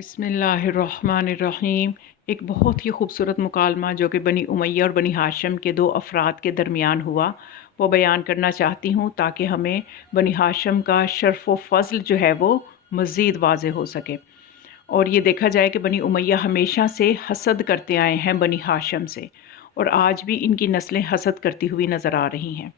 بسم اللہ الرحمن الرحیم۔ ایک بہت ہی خوبصورت مکالمہ جو کہ بنی امیہ اور بنی ہاشم کے دو افراد کے درمیان ہوا، وہ بیان کرنا چاہتی ہوں تاکہ ہمیں بنی ہاشم کا شرف و فضل جو ہے وہ مزید واضح ہو سکے، اور یہ دیکھا جائے کہ بنی امیہ ہمیشہ سے حسد کرتے آئے ہیں بنی ہاشم سے، اور آج بھی ان کی نسلیں حسد کرتی ہوئی نظر آ رہی ہیں۔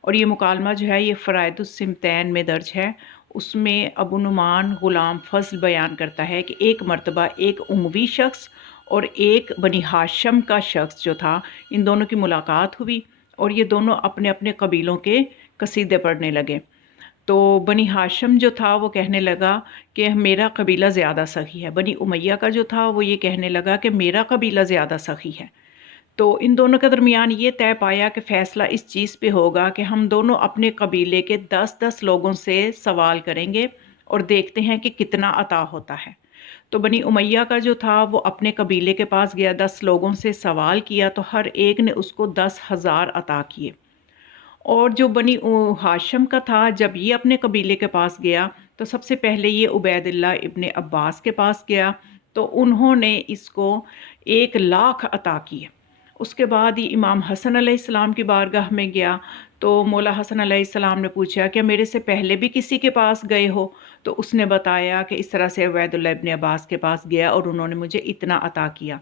اور یہ مکالمہ جو ہے یہ فرائد السمتین میں درج ہے۔ اس میں ابو نعمان غلام فضل بیان کرتا ہے کہ ایک مرتبہ ایک اموی شخص اور ایک بنی ہاشم کا شخص جو تھا، ان دونوں کی ملاقات ہوئی اور یہ دونوں اپنے اپنے قبیلوں کے قصیدے پڑھنے لگے۔ تو بنی ہاشم جو تھا وہ کہنے لگا کہ میرا قبیلہ زیادہ سخی ہے، بنی امیہ کا جو تھا وہ یہ کہنے لگا کہ میرا قبیلہ زیادہ سخی ہے۔ تو ان دونوں کے درمیان یہ طے پایا کہ فیصلہ اس چیز پہ ہوگا کہ ہم دونوں اپنے قبیلے کے 10 لوگوں سے سوال کریں گے اور دیکھتے ہیں کہ کتنا عطا ہوتا ہے۔ تو بنی امیہ کا جو تھا وہ اپنے قبیلے کے پاس گیا، 10 لوگوں سے سوال کیا تو ہر ایک نے اس کو 10,000 عطا کیے۔ اور جو بنی ہاشم کا تھا، جب یہ اپنے قبیلے کے پاس گیا تو سب سے پہلے یہ عبید اللہ ابن عباس کے پاس گیا، تو انہوں نے اس کو 1,00,000 عطا کیے۔ اس کے بعد یہ امام حسن علیہ السلام کی بارگاہ میں گیا تو مولا حسن علیہ السلام نے پوچھا کہ میرے سے پہلے بھی کسی کے پاس گئے ہو؟ تو اس نے بتایا کہ اس طرح سے عبید اللہ ابن عباس کے پاس گیا اور انہوں نے مجھے اتنا عطا کیا۔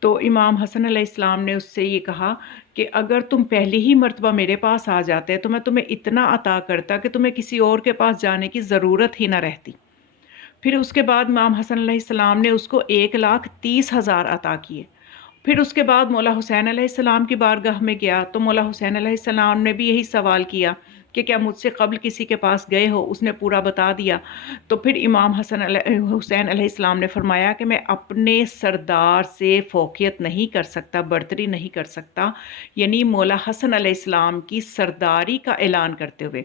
تو امام حسن علیہ السلام نے اس سے یہ کہا کہ اگر تم پہلی ہی مرتبہ میرے پاس آ جاتے تو میں تمہیں اتنا عطا کرتا کہ تمہیں کسی اور کے پاس جانے کی ضرورت ہی نہ رہتی۔ پھر اس کے بعد امام حسن علیہ السلام نے اس کو 1,30,000 عطا کیے۔ پھر اس کے بعد مولا حسین علیہ السلام کی بارگاہ میں گیا تو مولا حسین علیہ السلام نے بھی یہی سوال کیا کہ کیا مجھ سے قبل کسی کے پاس گئے ہو؟ اس نے پورا بتا دیا۔ تو پھر امام حسین علیہ السلام نے فرمایا کہ میں اپنے سردار سے فوقیت نہیں کر سکتا، برتری نہیں کر سکتا، یعنی مولا حسن علیہ السلام کی سرداری کا اعلان کرتے ہوئے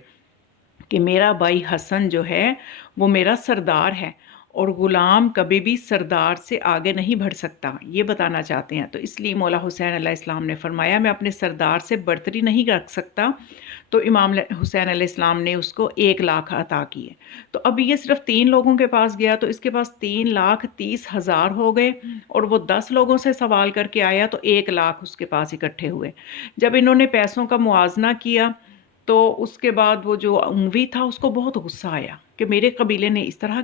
کہ میرا بھائی حسن جو ہے وہ میرا سردار ہے اور غلام کبھی بھی سردار سے آگے نہیں بڑھ سکتا، یہ بتانا چاہتے ہیں۔ تو اس لیے مولا حسین علیہ السلام نے فرمایا میں اپنے سردار سے برتری نہیں رکھ سکتا، تو امام حسین علیہ السلام نے اس کو 1,00,000 عطا کیے۔ تو اب یہ صرف 3 لوگوں کے پاس گیا تو اس کے پاس 3,30,000 ہو گئے، اور وہ 10 لوگوں سے سوال کر کے آیا تو 1,00,000 اس کے پاس اکٹھے ہوئے۔ جب انہوں نے پیسوں کا موازنہ کیا تو اس کے بعد وہ جو اموی تھا اس کو بہت غصہ آیا کہ میرے قبیلے نے اس طرح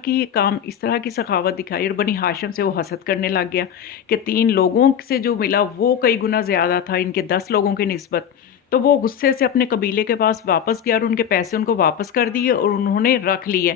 کی سخاوت دکھائی، اور بنی ہاشم سے وہ حسد کرنے لگ گیا کہ 3 لوگوں سے جو ملا وہ کئی گنا زیادہ تھا ان کے 10 لوگوں کی نسبت۔ تو وہ غصے سے اپنے قبیلے کے پاس واپس گیا اور ان کے پیسے ان کو واپس کر دیے اور انہوں نے رکھ لیے۔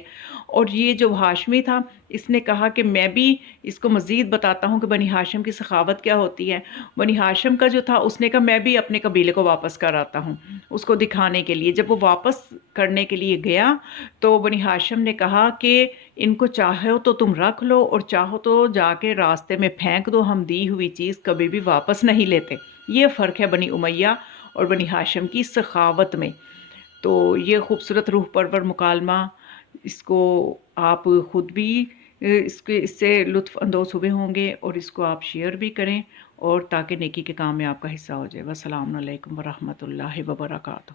اور یہ جو ہاشمی تھا اس نے کہا کہ میں بھی اس کو مزید بتاتا ہوں کہ بنی ہاشم کی سخاوت کیا ہوتی ہے۔ بنی ہاشم کا جو تھا اس نے کہا میں بھی اپنے قبیلے کو واپس کر آتا ہوں، اس کو دکھانے کے لیے۔ جب وہ واپس کرنے کے لیے گیا تو بنی ہاشم نے کہا کہ ان کو چاہو تو تم رکھ لو اور چاہو تو جا کے راستے میں پھینک دو، ہم دی ہوئی چیز کبھی بھی واپس نہیں لیتے۔ یہ فرق ہے بنی امیہ اور بنی ہاشم کی سخاوت میں۔ تو یہ خوبصورت روح پرور مکالمہ، اس کو آپ خود بھی اس سے لطف اندوز ہوئے ہوں گے، اور اس کو آپ شیئر بھی کریں اور تاکہ نیکی کے کام میں آپ کا حصہ ہو جائے۔ والسلام علیکم ورحمۃ اللہ وبرکاتہ۔